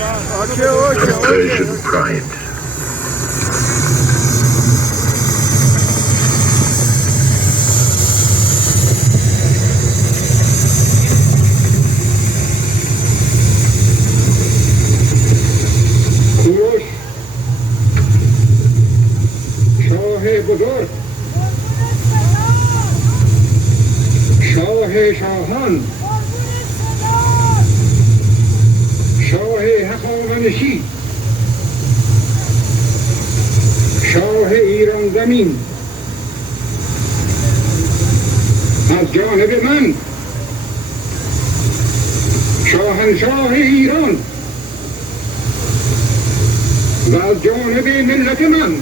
of Persian pride. کورش شاه بزرگ شاه شاهان شاه هخامنشی شاه ایران زمین از جانب من شاهنشاه ایران و از جانب ملت من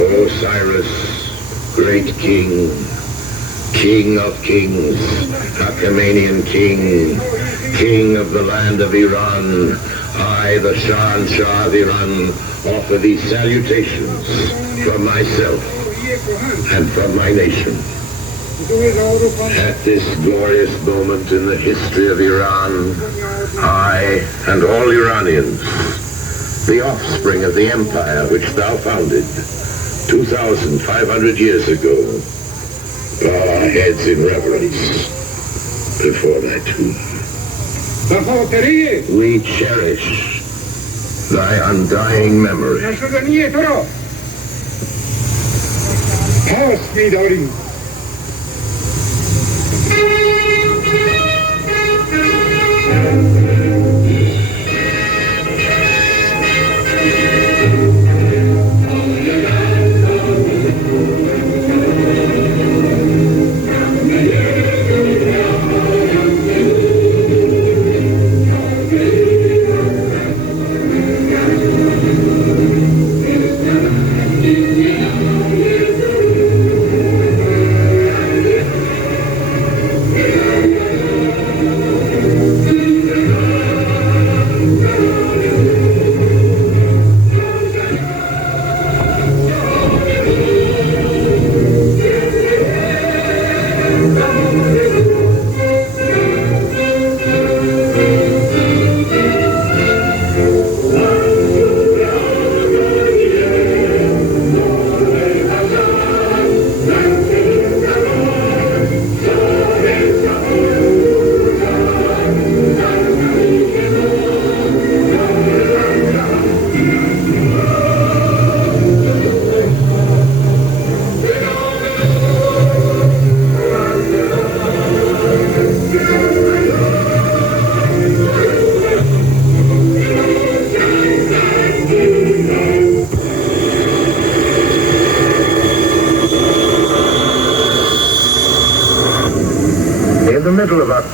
Osiris, great king, king of kings, Achaemenian king, king of the land of Iran, I, the Shah of Iran, offer these salutations from myself and from my nation. At this glorious moment in the history of Iran, I and all Iranians, the offspring of the empire which thou founded 2,500 years ago, bow our heads in reverence before thy tomb. We cherish thy undying memory.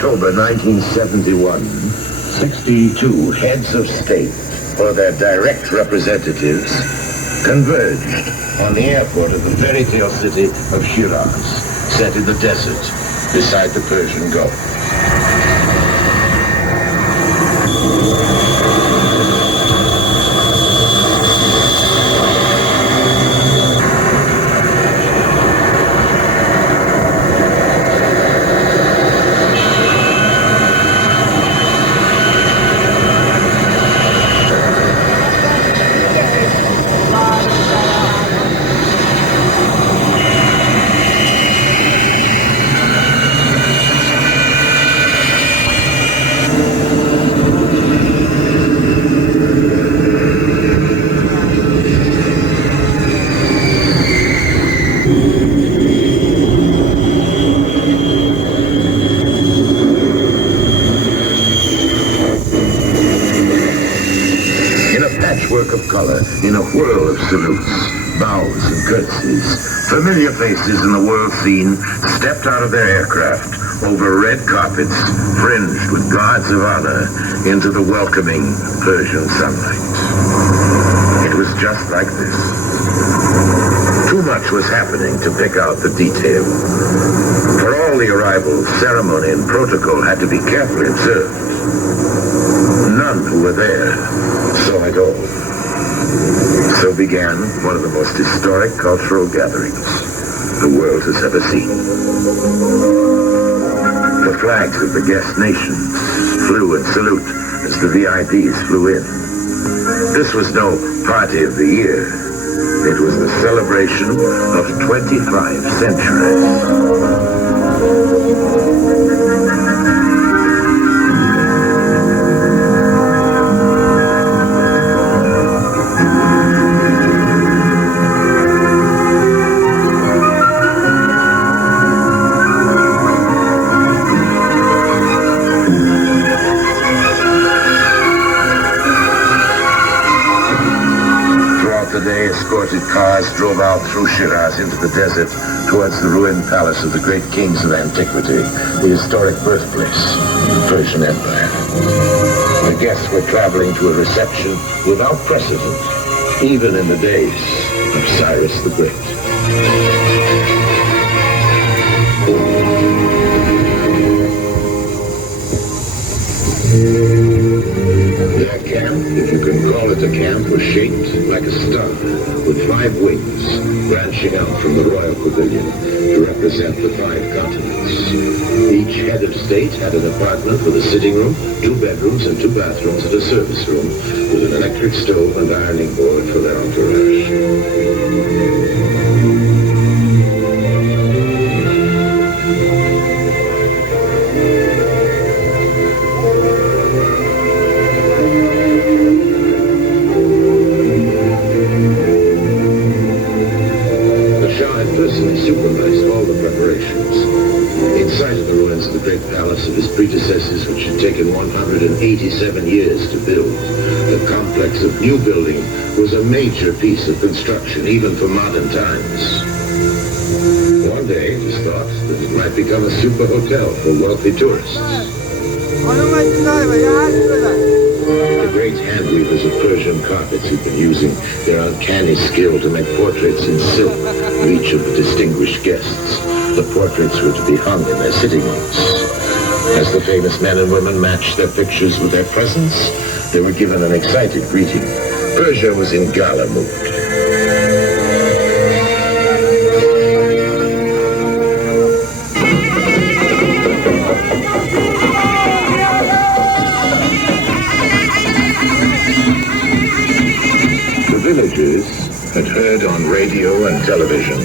October 1971, 62 heads of state or their direct representatives converged on the airport of the fairy tale city of Shiraz, set in the desert beside the Persian Gulf. In a whirl of salutes, bows and curtsies, familiar faces in the world scene stepped out of their aircraft over red carpets fringed with guards of honor into the welcoming Persian sunlight. It was just like this. Too much was happening to pick out the detail. For all the arrivals, ceremony and protocol had to be carefully observed. None who were there saw it all. So began one of the most historic cultural gatherings the world has ever seen. The flags of the guest nations flew in salute as the VIPs flew in. This was no party of the year. It was the celebration of 25 centuries. Escorted cars drove out through Shiraz into the desert towards the ruined palace of the great kings of antiquity, the historic birthplace of the Persian Empire. The guests were traveling to a reception without precedent, even in the days of Cyrus the Great. Their camp, if you can call it a camp, was shaped like a star, with 5 wings branching out from the royal pavilion to represent the 5 continents. Each head of state had an apartment with a sitting room, 2 bedrooms and 2 bathrooms and a service room, with an electric stove and ironing board for their entourage. Supervised all the preparations. Inside of the ruins of the great palace of his predecessors, which had taken 187 years to build, the complex of new building was a major piece of construction, even for modern times. One day it was thought that it might become a super hotel for wealthy tourists. The great hand weavers of Persian carpets who've been using their uncanny skill to make portraits in silk of each of the distinguished guests. The portraits were to be hung in their sitting rooms. As the famous men and women matched their pictures with their presents, they were given an excited greeting. Persia was in gala mood. Villagers had heard on radio and television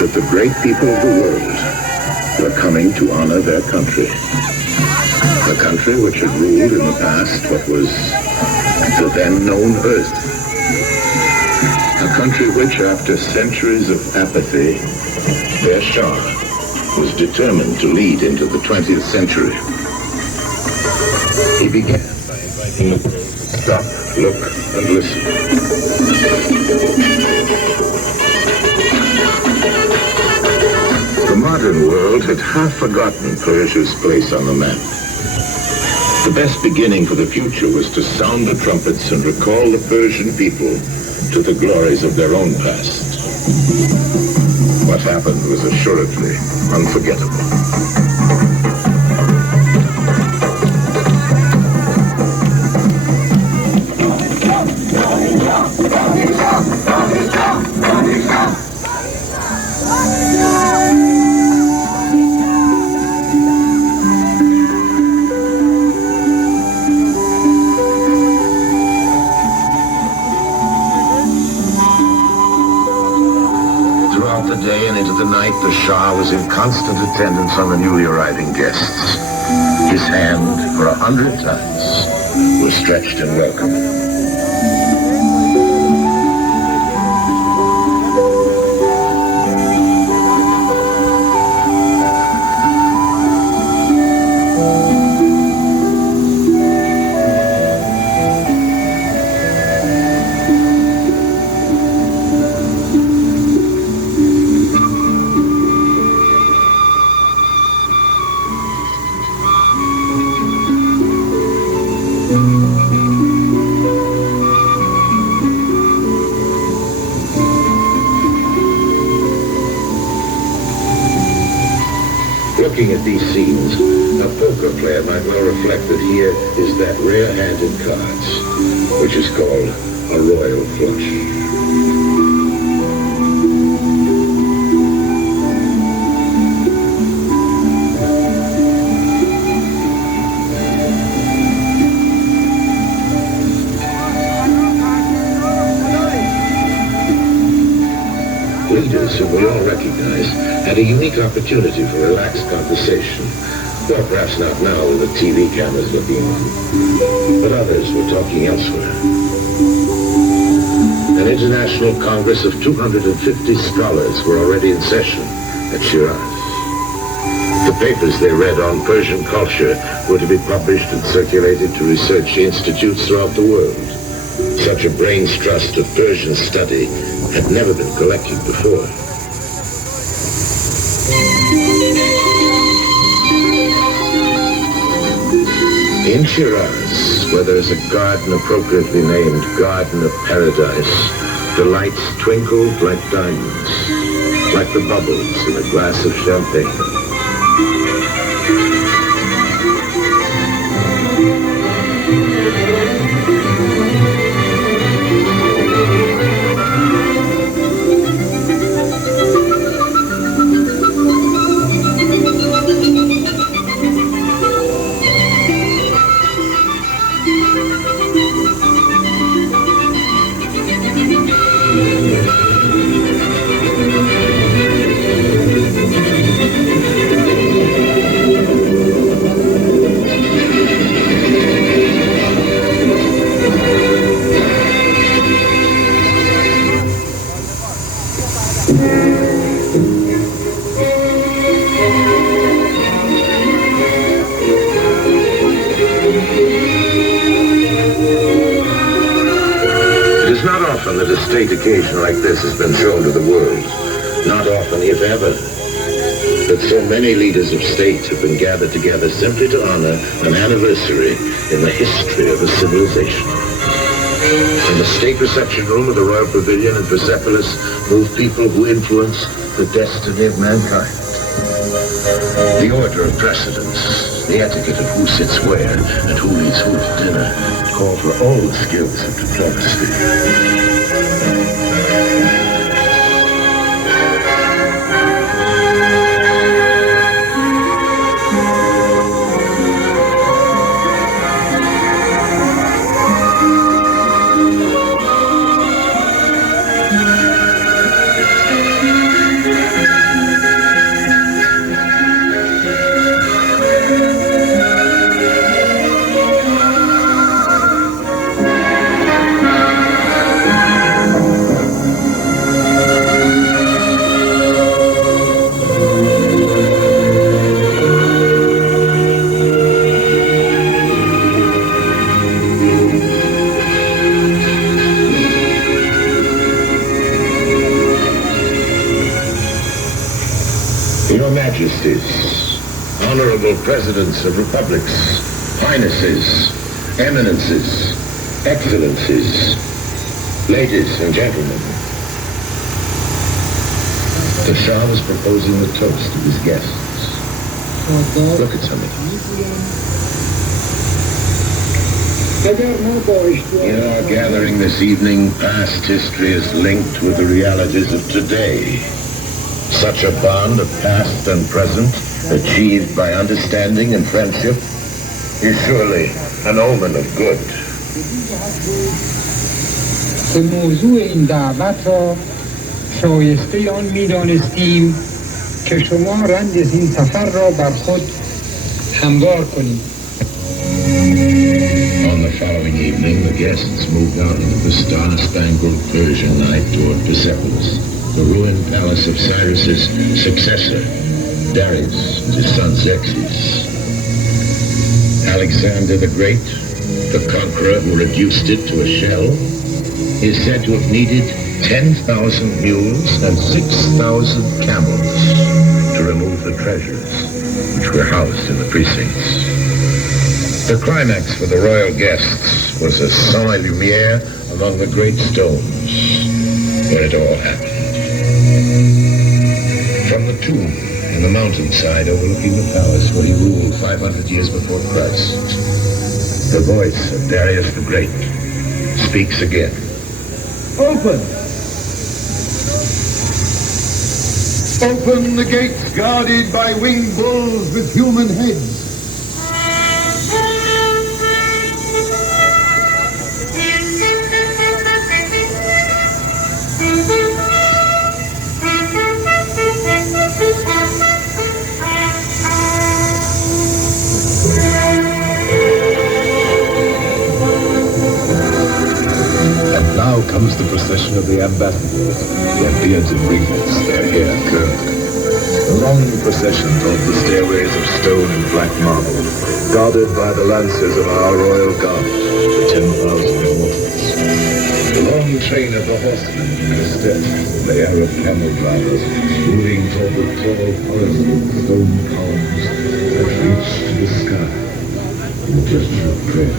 that the great people of the world were coming to honor their country. A country which had ruled in the past what was the then known Earth. A country which, after centuries of apathy, their Shah was determined to lead into the 20th century. He began by inviting the world to stop, look, and listen. The modern world had half forgotten Persia's place on the map. The best beginning for the future was to sound the trumpets and recall the Persian people to the glories of their own past. What happened was assuredly unforgettable. The Shah was in constant attendance on the newly arriving guests. His hand, for 100 times, was stretched in welcome. Looking at these scenes, a poker player might well reflect that here is that rare hand in cards, which is called a royal flush. Americans, whom we all recognize, had a unique opportunity for relaxed conversation. Well, perhaps not now when the TV cameras were being on, but others were talking elsewhere. An international congress of 250 scholars were already in session at Shiraz. The papers they read on Persian culture were to be published and circulated to research institutes throughout the world. Such a brain's trust of Persian study had never been collected before. In Shiraz, where there is a garden appropriately named Garden of Paradise, the lights twinkled like diamonds, like the bubbles in a glass of champagne. That a state occasion like this has been shown to the world. Not often, if ever, that so many leaders of state have been gathered together simply to honor an anniversary in the history of a civilization. In the state reception room of the Royal Pavilion in Persepolis moved people who influenced the destiny of mankind. The order of precedence, the etiquette of who sits where and who eats who at dinner, call for all the skills of diplomacy. Majesties, honorable presidents of republics, highnesses, eminences, excellencies, ladies and gentlemen. The Shah was proposing the toast to his guests. Look at something. In our gathering this evening, past history is linked with the realities of today. Such a bond of past and present, achieved by understanding and friendship, is surely an omen of good. که موضوع این دعوت را شایسته آن می‌دانستیم که شما رنج این سفر را بر خود هموار کنید. On the following evening, the guests moved out into the star-spangled Persian night toward Persepolis, the ruined palace of Cyrus's successor, Darius, and his son Xerxes. Alexander the Great, the conqueror who reduced it to a shell, is said to have needed 10,000 mules and 6,000 camels to remove the treasures which were housed in the precincts. The climax for the royal guests was a sans lumière among the great stones where it all happened. From the tomb in the mountainside overlooking the palace where he ruled 500 years before Christ, the voice of Darius the Great speaks again. Open! Open the gates guarded by winged bulls with human heads. comes the procession of the ambassadors, their beards and ringlets, their hair curled. A long procession towards the stairways of stone and black marble, guarded by the lancers of our royal guard, the 10,000 immortals. The long train of the horsemen and the steps of the Arab camel drivers, moving toward the tall horizontal stone columns that reach to the sky in the gesture of prayer.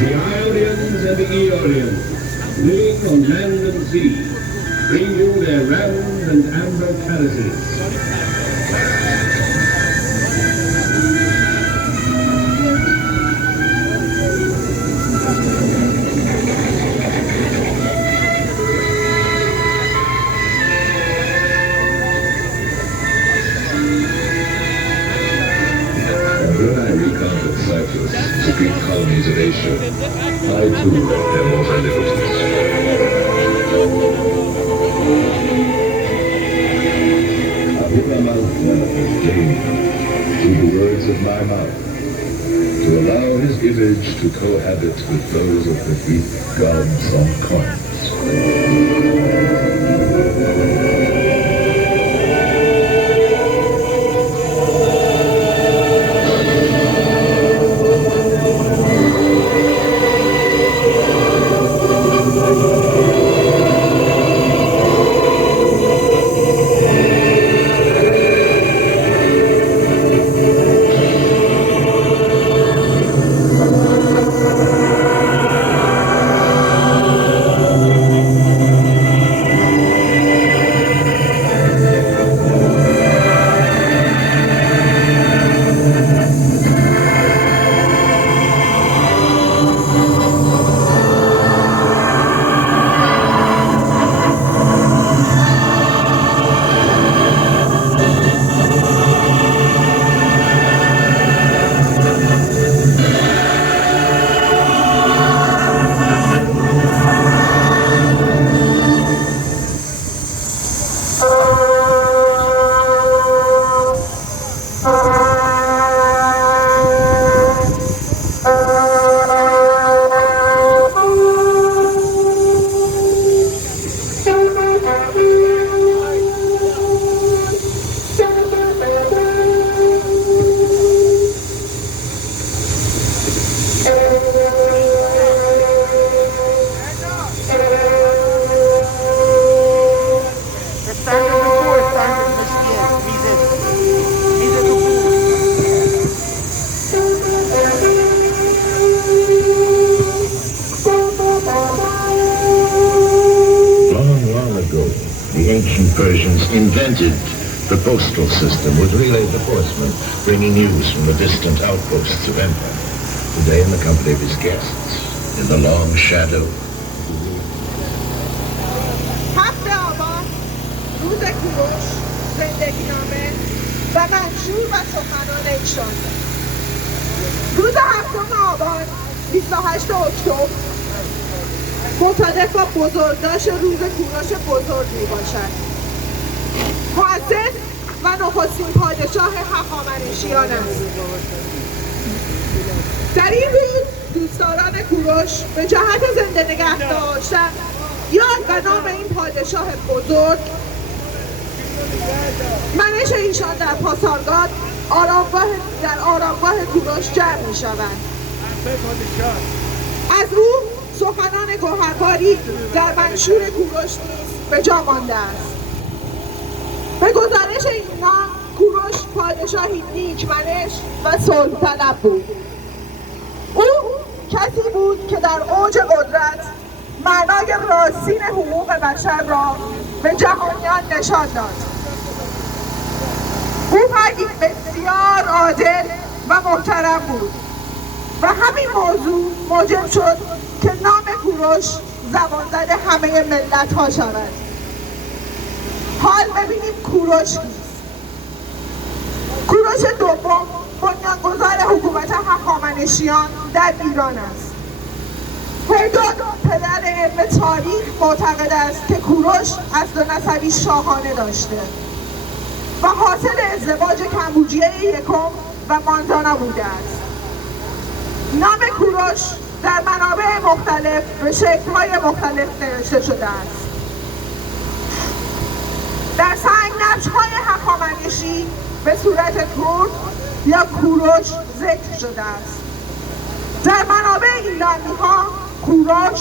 The Ionians and the Aeolians, living on land and sea, bring you their round and amber chalices. When I recounted Cyprus, the Greek colonies of Asia, I too left them all their liberties. Abu-Ramallah has deigned, through the words of my mouth, to allow his image to cohabit with those of the Greek gods on coins. Persians invented the postal system, which relayed the horseman, bringing news from the distant outposts of empire. Today, in the company of his guests, in the long shadow. هفته آبان، روز کورش، زندگینامه و منشور و سخنان ایشان. روز هفتم آبان، 28 اکتبر، مصادف با بزرگداشت روز کورش بزرگ می باشد. مؤسس و نخستین پادشاه هخامنشیان است. در این روز دوستداران کورش به جهت زنده نگه داشتن یاد و نام این پادشاه بزرگ، منش ایشان در پاسارگاد در آرامگاه کورش جمع می شوند. از او سخنان گوهرباری در منشور کورش نیز به جا مانده است. به گزارش اینها کورش پادشاهی نیکمنش و صلح طلب بود. او کسی بود که در اوج قدرت معنای راستین حقوق بشر را به جهانیان نشان داد. او فردی بسیار عادل و محترم بود و همین موضوع موجب شد که نام کورش زبان زده همه ملت ها شود. حال ببینیم کورش کیست. کورش دوم بنیانگذار حکومت هخامنشیان در ایران است. هردون پدر علم تاریخ معتقد است که کورش اصل و نسبی شاهانه داشته و حاصل ازدواج کمبوجیه یکم و ماندانا بوده است. نام کورش در منابع مختلف به شکل‌های مختلف نوشته شده است. در سنگ‌نقش‌های هخامنشی به صورت کرد یا کورش ذکر شده است. در منابع ایرانی‌ها کورش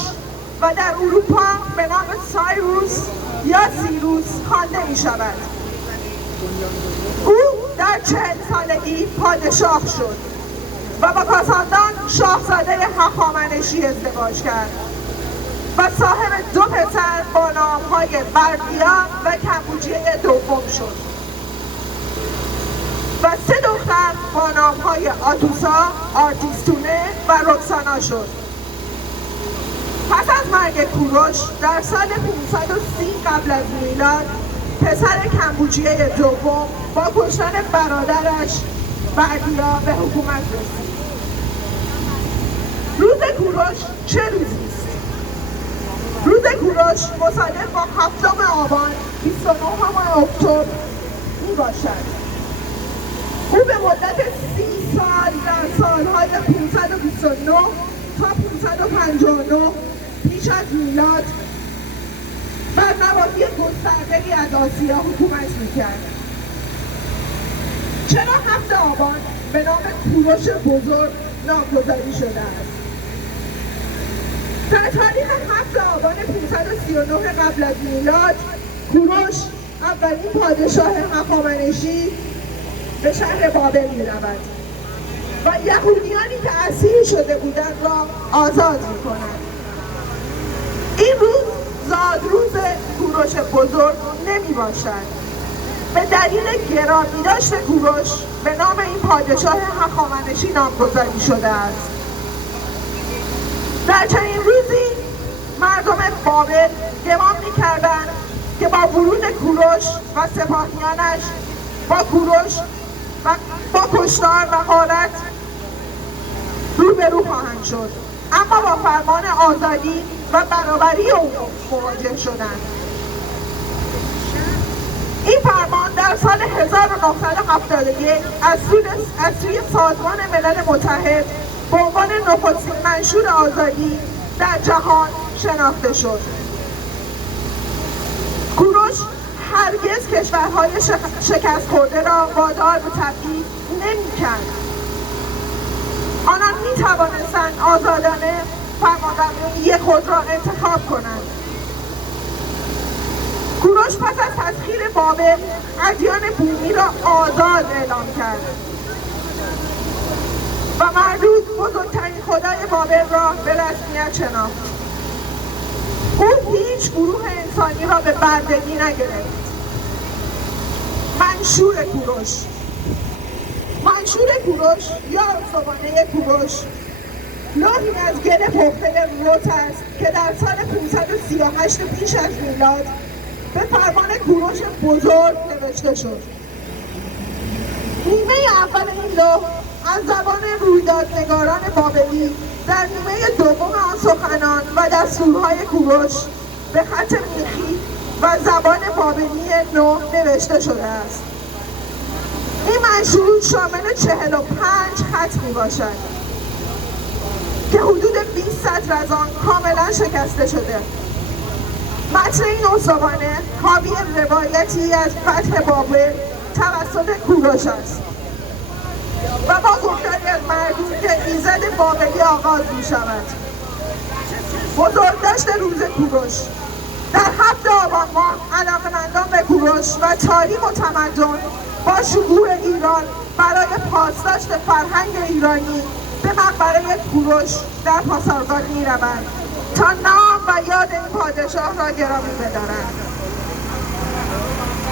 و در اروپا به نام سایروس یا سیروس خوانده می‌شود. او در 40 سالگی پادشاه شد و با کاساندان شاهزاده هخامنشی ازدواج کرد و صاحب 2 پسر با نام‌های بردیا و کمبوجیه دوم شد و 3 دختر با نام‌های آتوسا، آرتیستونه و رکسانا شد. پس از مرگ کورش در سال 530 قبل از میلاد پسر کمبوجیه دوم با کشتن برادرش بردیا به حکومت رسید. روز کورش چه روزی است؟ روز کورش مصادف با 7 آبان 29 اکتبر می باشد. او به مدت 30 سال در سالهای 529 تا 559 پیش از میلاد بر نواحی گسترده‌ای از آسیا حکومت می‌کرد. چرا 7 آبان به نام کورش بزرگ نامگذاری شده است؟ در تاریخ 7 آبان 539 قبل از میلاد کورش اولین پادشاه هخامنشی به شهر بابل می‌رود و یهودیانی که اسیر شده بودند را آزاد می‌کند. این روز زادروز کورش بزرگ نمی باشد. به دلیل گرامی داشت کورش به نام این پادشاه هخامنشی نامگذاری شده است. در چنین روزی مردم بابل گمان می‌کردند که با ورود کورش و سپاهیانش با کورش و با کشتار و غارت روبرو خواهند شد، اما با فرمان آزادی و برابری او مواجه شدند. این فرمان در سال 1971 از سوی سازمان ملل متحد به عنوان نخستین منشور آزادی در جهان شناخته شد. کورش هرگز کشورهای شکست خورده را وادار به تبعید نمی‌کرد. آنان می‌توانستند آزادانه فرمانروایی خود را انتخاب کنند. کورش پس از تسخیر بابل ادیان بومی را آزاد اعلام کرد و مردود بزرگترین خدای بابل را به رسمیت شناخت. او هیچ گروه انسانی را به بردگی نگرفت. منشور کورش یا استوانه کورش لوحی از گل پخته روت است که در سال 538 پیش از میلاد به فرمان کورش بزرگ نوشته شد. نیمه اول این لوح از زبان رویدادنگاران بابلی در نیمه دوم آن سخنان و دستورهای کورش به خط میخی و زبان بابلی نو نوشته شده است. این منشور شامل 45 خط می باشد که حدود 20 سطر از آن کاملا شکسته شده. متن این استوانه حاوی روایتی از فتح بابل توسط کورش است و با گفتاری از مردم که ایزد بابلی آغاز می شود. بزرگداشت روز کورش در 7 آبان ماه علاقه‌مندان به کورش و تاریخ و تمدن با شکوه ایران برای پاسداشت فرهنگ ایرانی به مقبره کورش در پاسارگاد می‌روند تا نام و یاد این پادشاه را گرامی بدارند.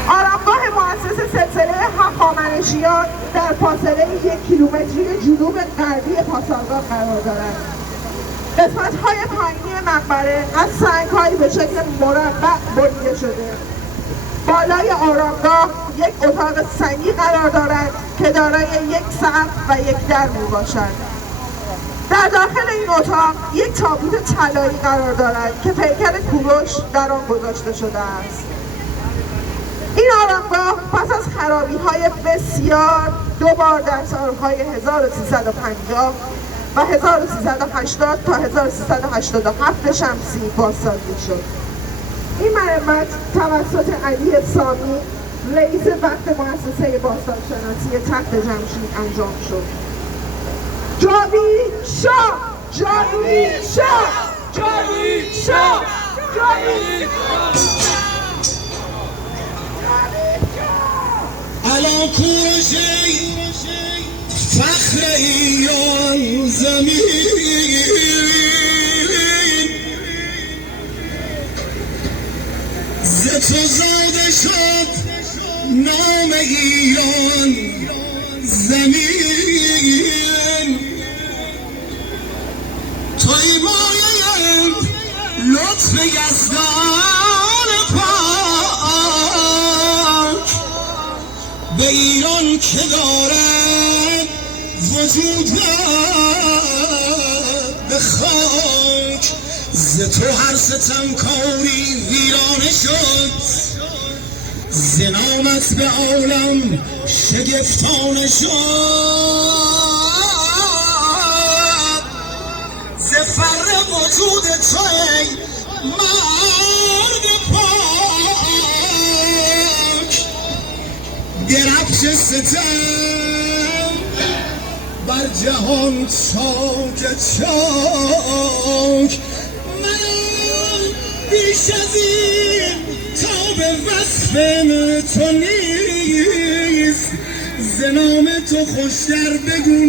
آرامگاه مؤسس سلسله هخامنشیان در فاصله 1 کیلومتری جنوب غربی پاسارگاد قرار دارد. قسمت‌های پایینی مقبره از سنگ‌هایی به شکل مربع بریده شده. بالای آرامگاه یک اتاق سنگی قرار دارد که دارای یک سقف و یک در میباشد. در داخل این اتاق یک تابوت طلایی قرار دارد که پیکر کورش در آن گذاشته شده است. این آرامگاه پس از خرابی‌های بسیار 2 بار در سالهای 1350 و 1380 تا 1387 شمسی بازسازی شد. این مرمت توسط علی سامی رئیس وقت مؤسسه باستانشناسی تخت جمشید انجام شد. جاوید شاه، جاوید شاه، جاوید شاه، جاوید الان کورش فخر ایران زمین، ز تو زاده شد نام ایران زمین. توی مایه لطف یزدان پاک، به ایران که دارد وجود به خاک. ز تو هر ستمکاری ویرانه شد، ز نامت به عالم شگفتانه شد. ز فر وجود تو ای مرد پاک، درفش ستم بر جهان چاک چاک. من بیش از این تا به وصف تو نیست، ز نام تو خوشتر بگو